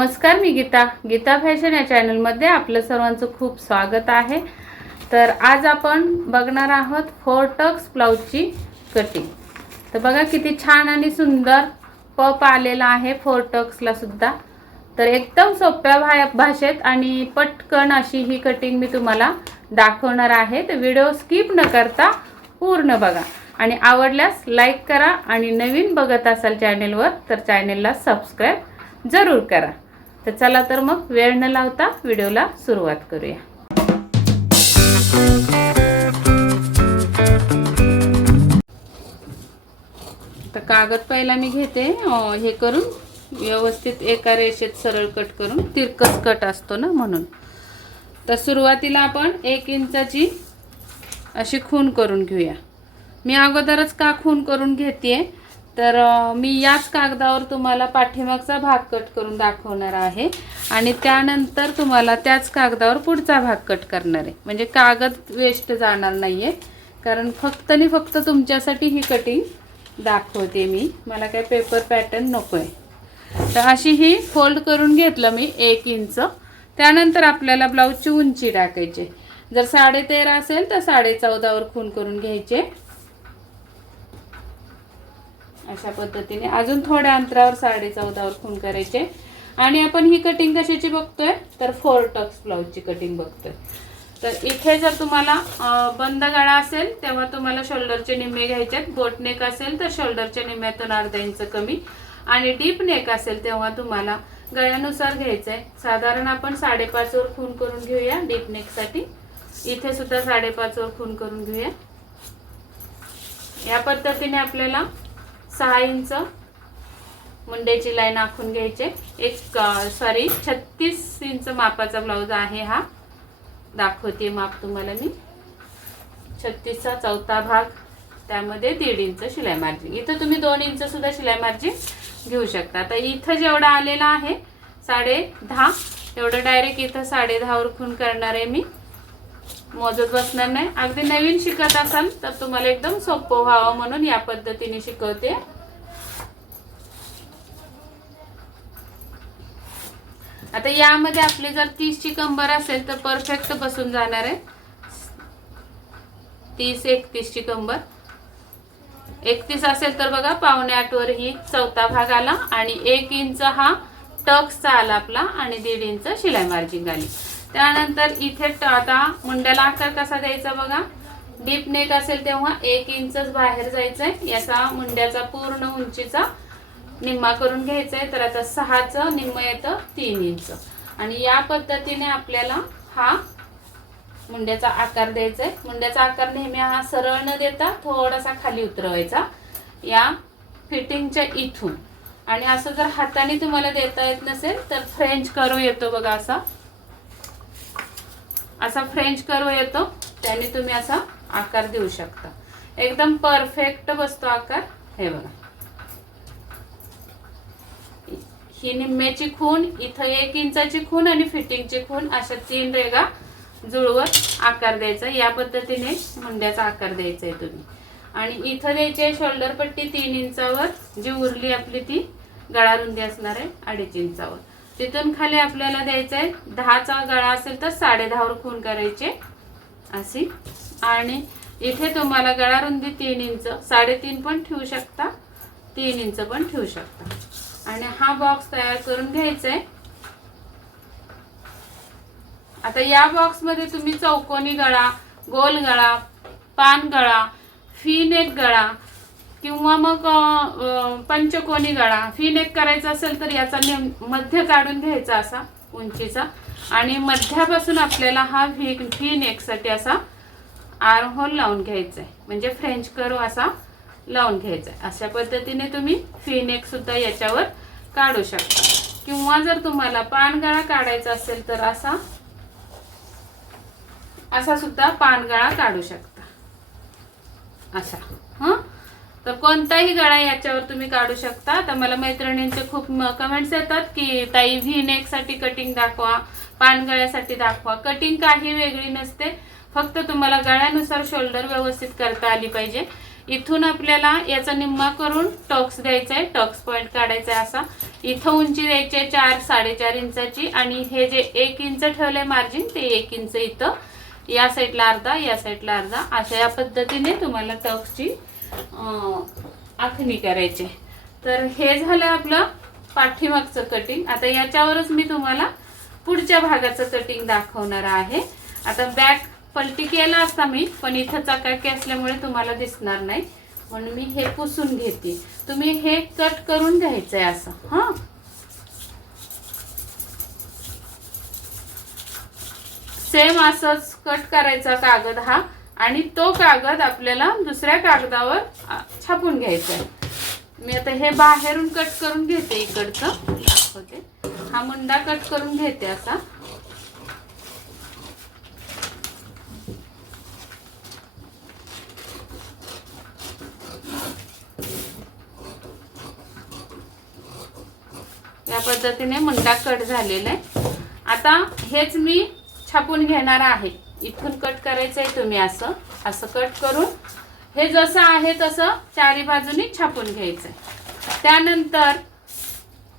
नमस्कार, मी गीता फॅशन या चॅनलमध्ये आपलं सर्वांचं खूप स्वागत आहे। तर आज आपण बघणार आहोत फोर टक्स ब्लाउजची कटिंग। तर बघा किती छान आणि सुंदर पप आलेला आहे फोर टक्सला सुद्धा। तर एकदम सोप्या भाषेत आणि पटकन अशी ही कटिंग मी तुम्हाला दाखवणार आहे। तर व्हिडिओ स्किप न करता पूर्ण बघा आणि आवडल्यास लाईक करा आणि नवीन बघत असाल चॅनलवर तर चॅनलला सबस्क्राइब जरूर करा। तर चला तर मग वेळ न लावता व्हिडिओला सुरुवात करूया। तर कागद पहिला मी घेते हे करून व्यवस्थित एका रेषेत सरळ कट करून, तिरकस कट असतो ना म्हणून। तर सुरुवातीला आपण 1 इंचाची अशी खून करून घेऊया। मी अगोदरच का खून करून घेतेय तर मी याच कागदावर तुम्हाला पाठीमागचा भाग कट करून दाखवणार आहे आणि त्यानंतर तुम्हाला त्याच कागदावर पुढचा भाग कट करणार आहे। म्हणजे कागद वेस्ट जाणार नाहीये, कारण फक्त आणि फक्त तुमच्यासाठी ही कटिंग दाखवते मी। मला काय पेपर पॅटर्न नकोय। तर अशी ही फोल्ड करून घेतलं मी 1 इंच। त्यानंतर आपल्याला ब्लाउजची उंची टाकायची। जर 13.5 असेल तर 14.5 वर खून करून घ्यायचे। अशा पद्धतीने अजून थोड्या अंतरावर 14.5 वर खून करायचे। आणि आपण ही कटिंग कशाची बघतोय तर फोर टक्स ब्लाउजची कटिंग बघतोय। तर इथे जर तुम्हाला बंद गळा असेल तेव्हा तुम्हाला शोल्डरचे निम्मे घ्यायचे। बोट नेक असेल तर शोल्डरच्या निम्म्यातून अर्धा इंच कमी आणि डीप नेक असेल तेव्हा तुम्हाला गळ्यानुसार घ्यायचंय। साधारण आपण 5.5 वर खून करून घेऊया डीप नेक साठी। इथे सुद्धा 5.5 वर खून करून घेऊया। या पद्धतीने आपल्याला 6 इंच मुंड्याची लाईन आखून घ्यायचे। 36 इंच मापाचा ब्लाउज आहे हा। दाखवते माप तुम्हाला मी। 36 चा चौथा भाग, त्यामध्ये 1.5 इंच शिलाई मार्जिन। इथं तुम्ही 2 इंच सुद्धा शिलाई मार्जिन घेऊ शकता। तर इथं जेवढा आलेला आहे 10.5 एवढं डायरेक्ट इथं 10.5 वर खून करणार आहे मी। मोजत बसणार नाही। अगदी नवीन शिकत असाल तर तुम्हाला एकदम सोपं व्हावं म्हणून या पद्धतीने शिकवते। आता यामध्ये आपली जर 30 ची कंबर असेल तर परफेक्ट बसून जाणार आहे। 30-31 ची कंबर। 31 असेल तर बघा 7.25 वर ही चौथा भाग आला आणि 1 इंच हा टक्सचा आला आपला आणि 1.5 इंच शिलाई मार्जिन आली। त्यानंतर इथे आता मुंड्याला आकार कसा द्यायचा बघा। डीप नेक असेल तेव्हा 1 इंचच बाहेर जायचंय। याचा मुंड्याचा पूर्ण उंचीचा निम्मा करून घ्यायचंय। तर आता 6 चं निम्म येतं 3 इंच आणि या पद्धतीने आपल्याला हा मुंड्याचा आकार द्यायचा आहे। मुंड्याचा आकार नेहमी हा सरळ न देता थोडासा खाली उतरवायचा या फिटिंगच्या इथून। आणि असं जर हाताने तुम्हाला देता येत नसेल तर फ्रेंच कर्व येतो बघा, असा फ्रेंच कर्व येतो, त्याने तुम्ही असा आकार देऊ शकता। एकदम परफेक्ट बसतो आकार। हे बघा, ही निम्म्याची खून, इथं 1 इंचाची खून आणि फिटिंगची खून, अशा 3 रेगा जुळवत आकार द्यायचा। या पद्धतीने मुंड्याचा आकार द्यायचा आहे तुम्ही। आणि इथं द्यायची शोल्डर पट्टी 3 इंचावर, जी उरली आपली ती गळा रुंदी असणार आहे 2.5 इंचावर। तिथून खाली आपल्याला द्यायचा आहे 10 चा गळा असेल तर 10.5 वर खून करायचे अशी। आणि इथे तुम्हाला गळा रुंदी 3 इंच, 3.5 पण ठेवू शकता, 3 इंच पण ठेवू शकता। आणि हा बॉक्स तयार करून घ्यायचा आहे। आता या बॉक्स मध्ये तुम्ही चौकोनी गळा, गोल गळा, पान गळा, फी नेक गळा किंवा मग पंचकोनी गळा, फी नेक करायचा असेल तर याचा मध्य काढून घ्यायचा असा उंचीचा आणि मध्यापासून आपल्याला हा फी नेक साठी असा आर्म होल लावून घ्यायचा आहे। म्हणजे फ्रेंच कर्व असा लावून घ्यायचा आहे। अशा पद्धतीने तुम्ही फी नेक सुद्धा याच्यावर काढू शकता। किंवा जर तुम्हाला पान गळा काढायचा असेल तर असा सुद्धा पान गळा काढू शकता असा। तर कोणताही गळा याच्यावर तुम्ही काढू शकता। तर मला मैत्रिणींचे खूप कमेंट्स येतात की ताई व्ही नेक साठी कटिंग दाखवा, पान गळ्यासाठी दाखवा। कटिंग काही वेगळी नसते, फक्त तुम्हाला गळ्यानुसार शोल्डर व्यवस्थित करता आली पाहिजे। इथून आपल्याला याचा निम्मा करून टक्स द्यायचा आहे, टक्स पॉईंट काढायचा आहे असा. इथं उंची द्यायची आहे 4-4.5 इंचाची आणि हे जे 1 इंच ठेवलंय मार्जिन ते 1 इंच इथं, या साईडला अर्धा, या साईडला अर्धा, अशा या पद्धतीने तुम्हाला टक्सची आखणी करायची. तर हे झालं आपलं पाठीमागचं कटिंग. आता याच्यावरच मी तुम्हाला पुढच्या भागाचं कटिंग दाखवणार आहे. आता बॅक पलटी केला असता मी, पण इथं चकाकी असल्यामुळे तुम्हाला दिसणार नाही म्हणून मी हे पुसून घेते. तुम्ही हे कट करून घ्यायचंय असं. हा, सेम असंच कट करायचा कागद हा आणि तो कागद आपल्याला दुसऱ्या कागदावर छापून घ्यायचा आहे. मी आता हे बाहेरून कट करून घेते, इकडचं दाखवते. हा मुंडा कट करून घेते असा. या पद्धतीने मुंडा कट झालेला आहे. आता हेच मी छापून घेणार आहे. इथून कट करायचं आहे तुम्ही असं असं कट करून हे जसं आहे तसं चारी बाजूनी छापून घ्यायचंय. त्यानंतर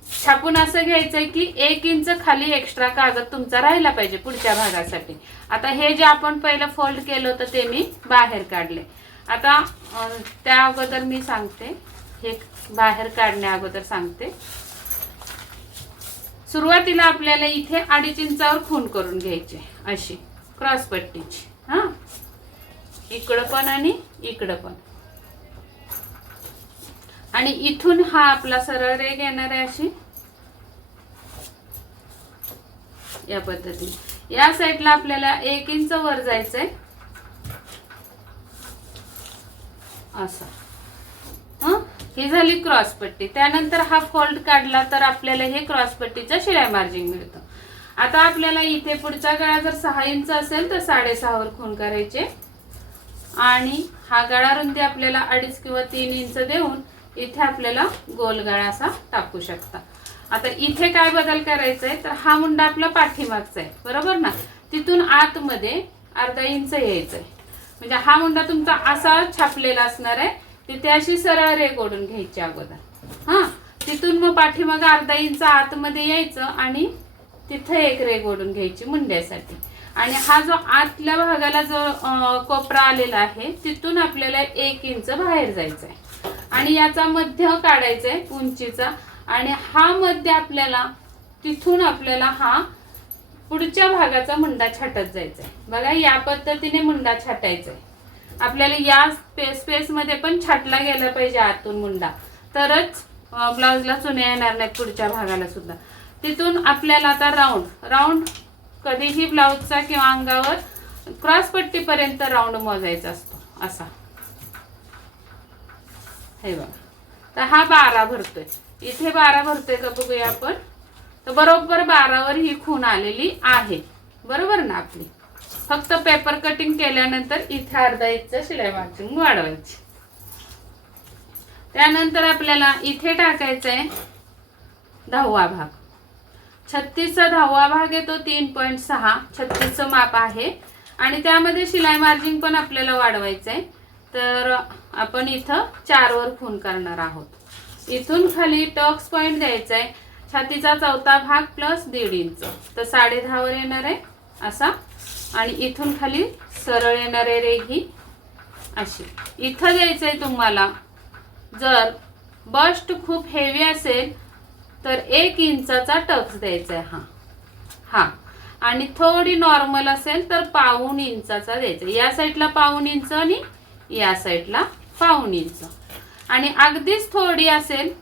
छापून असं घ्यायचंय की 1 इंच खाली एक्स्ट्रा कागद तुमचा राहिला पाहिजे पुढच्या भागासाठी. आता हे जे आपण पहिलं फोल्ड केलं होतं ते मी बाहेर काढले. आता त्या अगोदर मी सांगते, हे बाहेर काढण्या अगोदर सांगते. सुरुवातीला आपल्याला इथे 2.5 इंचावर खूण करून घ्यायची अशी क्रॉस पट्टीची. हा, इकडं पण आणि इकडं पण. आणि इथून हा आपला सरळ रेघ येणार आहे अशी या पद्धतीने. या साईडला आपल्याला 1 इंच वर जायचंय असं. ही झाली क्रॉस पट्टी. त्यानंतर हा फोल्ड काढला तर आपल्याला हे क्रॉस पट्टीचं शिलाई मार्जिन मिळतं. आता आपल्याला इथे पुढचा गळा जर 6 इंच असेल तर 6.5 वर खूण करायचे आणि हा गळा रुंदी आपल्याला 2.5 किंवा 3 इंच देऊन इथे आपल्याला गोल गळा असा टाकू शकता. आता इथे काय बदल करायचा आहे तर हा मुंडा आपला पाठीमागचा आहे बरोबर ना, तिथून आतमध्ये अर्धा इंच यायचंय. म्हणजे हा मुंडा तुमचा असा छापलेला असणार आहे. तिथे अशी सरळ रेघ ओढून घ्यायची अगोदर. हा, तिथून मग पाठीमागे अर्धा इंच आतमध्ये यायचं आणि तिथे एक रेघ ओढून घ्यायची मुंड्यासाठी. आणि हा जो आतल्या भागाला जो कोपरा आलेला आहे तिथून आपल्याला 1 इंच बाहेर जायचं आहे आणि याचा मध्य काढायचा आहे उंचीचा. आणि हा मध्य आपल्याला तिथून आपल्याला हा पुढच्या भागाचा मुंडा छाटत जायचा आहे. बघा या पद्धतीने मुंडा छाटायचा आहे आपल्याला. या स्पेस मध्ये पण छाटला गेला पाहिजे आतून मुंडा, तरच ब्लाउजला चुने येणार नाहीत पुढच्या भागाला सुद्धा. तिथून आपल्याला आता राऊंड कधीही ब्लाउजचा किंवा अंगावर क्रॉस पट्टीपर्यंत राऊंड मोजायचा असतो असा. हे बघा, तर हा 12 भरतोय. इथे 12 भरतोय का बघूया आपण. तर बरोबर 12 वर ही खूण आलेली आहे बरोबर ना आपली. फक्त पेपर कटिंग केल्यानंतर इथे अर्धा इंच शिलाई मार्जिन वाढवायची. त्यानंतर आपल्याला इथे टाकायचा आहे 10वा भाग. 36चा 10वा भाग येतो 3.6. 36चं माप आहे आणि त्यामध्ये शिलाई मार्जिन पण आपल्याला वाढवायचं आहे. तर आपण इथं 4 वर खूण करणार आहोत. इथून खाली टक्स पॉइंट द्यायचा आहे. छातीचा 4था भाग प्लस 1.5 इंच तर 10.5 वर येणार आहे असा. आणि इथून खाली सरळ येणार आहे रेघ ही अशी. इथं द्यायचंय तुम्हाला. जर बस्ट खूप हेवी असेल तर 1 इंचाचा टक्स द्यायचा आहे हा. आणि थोडी नॉर्मल असेल तर 1/4 इंचाचा द्यायचा. या साईडला 1/4 इंच आणि या साईडला 1/4 इंच. आणि अगदीच थोडी असेल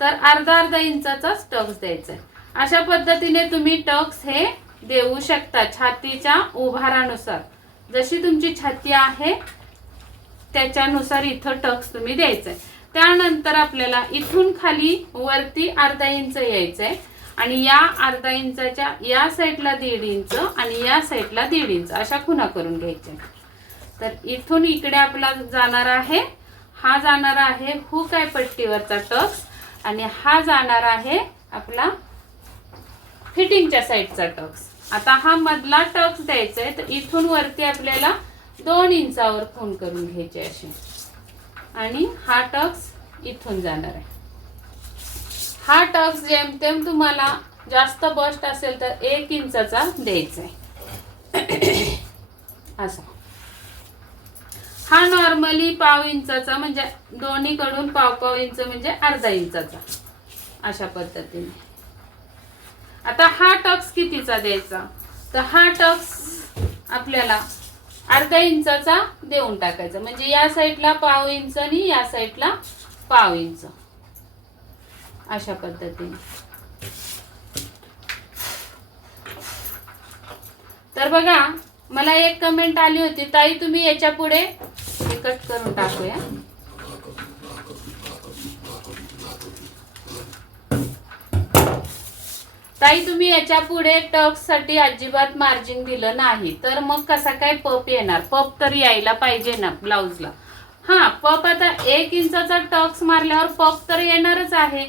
तर अर्धा इंचाचा टक्स द्यायचा आहे. अशा पद्धतीने तुम्ही टक्स हे देऊ शकता छातीच्या उभारानुसार. जशी तुमची छाती आहे त्याच्यानुसार इथं टक्स तुम्ही द्यायचा. त्यानंतर आपल्याला इथून खाली वरती अर्धा इंच यायचंय आणि या अर्धा इंचाच्या या साईडला 1.5 इंच आणि या साईडला 1.5 इंच अशा खुणा करून घ्यायच्या. तर इथून इकडे आपला जाणार आहे, हा जाणार आहे हुक आहे पट्टीवरचा टक्स आणि हा जाणार आहे आपला फिटिंगच्या साईडचा टक्स. आता हा मधला टक्स द्यायचा आहे तर इथून वरती आपल्याला 2 इंचावर खूण करून घ्यायचे असे. आणि हा टक्स इथून जाणार आहे. हा टक्स जेमतेम तुम्हाला जास्त बस्ट असेल तर 1 इंचाचा द्यायचा आहे. असा हा नॉर्मली पाव इंचाचा म्हणजे दोन्हीकडून पाव पाव इंच म्हणजे अर्धा इंचाचा, अशा पद्धतीने. आता हा टक्स कितीचा द्यायचा, तर हा टक्स आपल्याला अर्धा इंचाचा देऊन टाकायचा, म्हणजे या साईडला पाव इंच आणि या साईडला पाव इंच, अशा पद्धतीने. तर बघा, मला एक कमेंट आली होती, ताई तुम्ही याच्या पुढे, हे कट करून टाकूया. ताई तुम्ही याच्या पुढे टक्स साठी अजिबात मार्जिन दिलं नाही, तर मग कसा काय पप येणार? पप तर यायला पाहिजे ना ब्लाउजला. हा, पप आता 1 इंचाचा टक्स मारल्यावर पप तर येणारच आहे.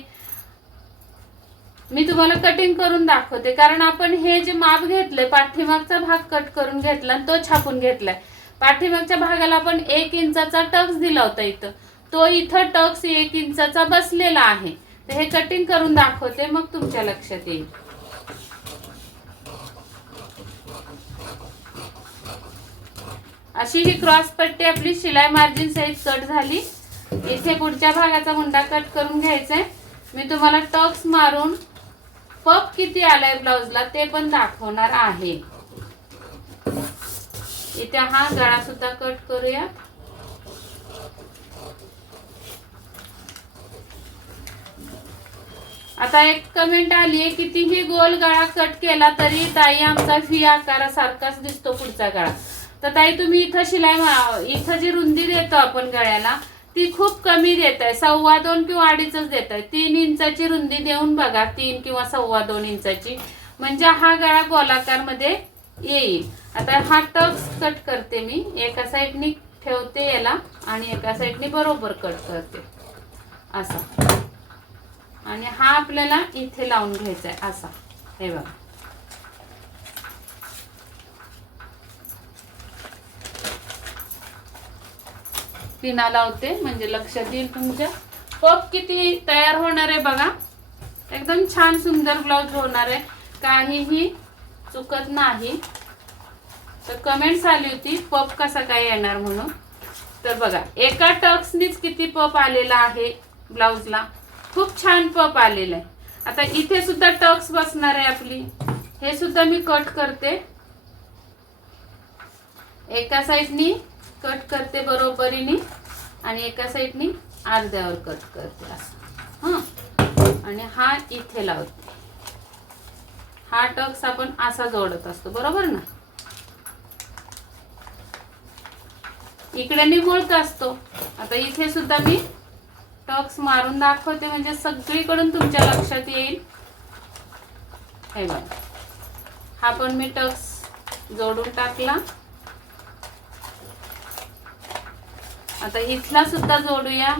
मी तुम्हाला कटिंग करून दाखवते, कारण आपण हे जे माप घेतले, पाठीमागचा भाग कट करून घेतला आणि तो छापून घेतलाय. पाठीमागच्या भागाला आपण 1 इंचाचा टक्स दिला होता इथं, तो इथं टक्स 1 इंचाचा बसलेला आहे. तर हे कटिंग करून दाखवते, मग तुमच्या लक्षात येईल. अशी ही क्रॉस पट्टी आपली शिलाई मार्जिन सहित कट झाली. इथे पुढच्या भागाचा मुंडा कट करून घ्यायचा आहे. मी तुम्हाला टक्स मारून पप किती आलाय ब्लाउजला ते पण दाखवणार आहे. इथे हा गळा सुद्धा कट करूया. आता एक कमेंट आली आहे, कितीही गोल गळा कट केला तरी ताई आमचा व्ही आकारासारखाच दिसतो पुढचा गळा. तर ताई तुम्ही इथं शिलाई, इथं जी रुंदी देतो आपण गळ्याला ती खूप कमी देत आहे, 2.25 किंवा 2.5च देत आहे. 3 इंचाची रुंदी देऊन बघा, 3 किंवा 2.25 इंचाची, म्हणजे हा गळा गोलाकार मध्ये येईल. आता हा टक्स कट करते मी, एका साईडनी ठेवते याला आणि एका साईडनी बरोबर कट करते असा, आणि हा आपल्याला इथे लावून घ्यायचा आहे असा. हे बघा, पिना लावते म्हणजे लक्षात येईल तुमच्या. पप किती तयार होणार आहे बघा, एकदम छान सुंदर ब्लाउज होणार आहे, काहीही चुकत नाही. तर कमेंट्स आली होती पप कसा काय येणार म्हणून. तर बघा, एका टक्सनीच किती पप आलेला आहे ब्लाउजला, खूप छान पप आलेला आहे. आता इथे सुद्धा टक्स बसणार आहे आपली, हे सुद्धा मी कट करते. एका साईडनी कट करते बरोबरीने आणि एका साईडनी अर्ध्यावर कट करते असं. हां, आणि हा इथे लावते. हा टक्स आपण असा जोडत असतो, बरोबर ना, इकडे निमुळत असतो. आता इथे सुद्धा मी टक्स मारून दाखवते म्हणजे सगळीकडून तुमच्या लक्षात येईल. हे बघा, हा पण मी टक्स जोडून टाकला. आता इथला सुद्धा जोडूया.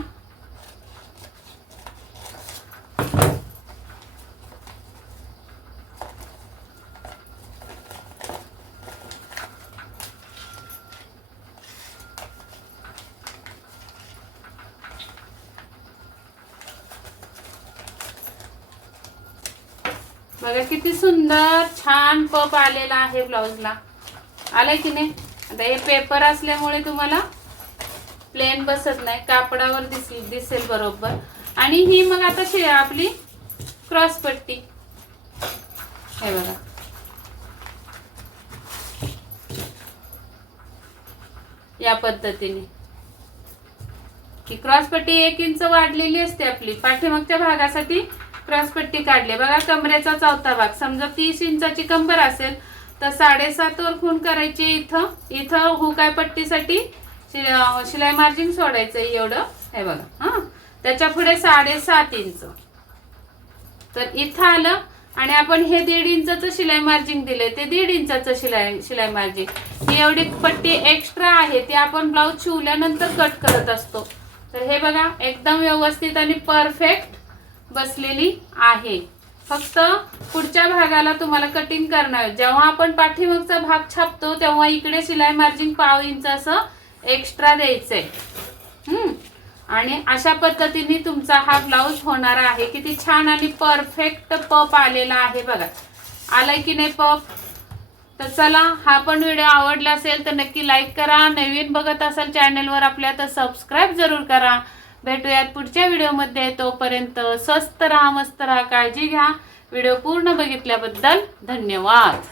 बघा किती सुंदर छान पप आलेला आहे ब्लाउजला, आलाय की नाही. आता हे पेपर असल्यामुळे तुम्हाला प्लेन बसत नाही, कापडावर दिसेल बरोबर. आणि ही मग आता आपली क्रॉस पट्टी, हे बघा, या पद्धतीने ही क्रॉस पट्टी 1 इंच वाढलेली असते आपली. पाठीमागच्या भागासाठी क्रॉस पट्टी काढली बघा. कमरेचा चौथा भाग, समजा 30 इंचाची कंबर असेल तर 7.5 वर खूण करायची. इथं हुकाय पट्टीसाठी शिलाई मार्जिन सोडायचं एवढं, हे बघा. हा, त्याच्या पुढे 7.5 इंच, तर इथं आलं. आणि आपण हे 1.5 इंचाचं शिलाई मार्जिन दिले, ते 1.5 इंचाचं शिलाई मार्जिन. ही एवढी पट्टी एक्स्ट्रा आहे, ती आपण ब्लाउज शिवल्यानंतर कट करत असतो. तर हे बघा, एकदम व्यवस्थित आणि परफेक्ट बसलेली आहे. फक्त पुढच्या भागाला तुम्हाला कटिंग करणार. जेव्हा आपण पाठीमागचा भाग छापतो तेव्हा इकडे शिलाई मार्जिन 0.5 इंच असं एक्स्ट्रा द्यायचंय. आणि अशा पद्धतीने तुमचा हा ब्लाऊज होणार आहे. किती छान आणि परफेक्ट पफ आलेला आहे बघा. आलाय की नाही पफ? तर चला, हा पण व्हिडिओ आवडला असेल तर नक्की लाईक करा. नवीन बघत असाल चॅनलवर आपल्या तर सबस्क्राईब जरूर करा. भेटूयात पुढच्या व्हिडिओमध्ये. तोपर्यंत स्वस्त राहा, मस्त राहा, काळजी घ्या. व्हिडिओ पूर्ण बघितल्याबद्दल धन्यवाद.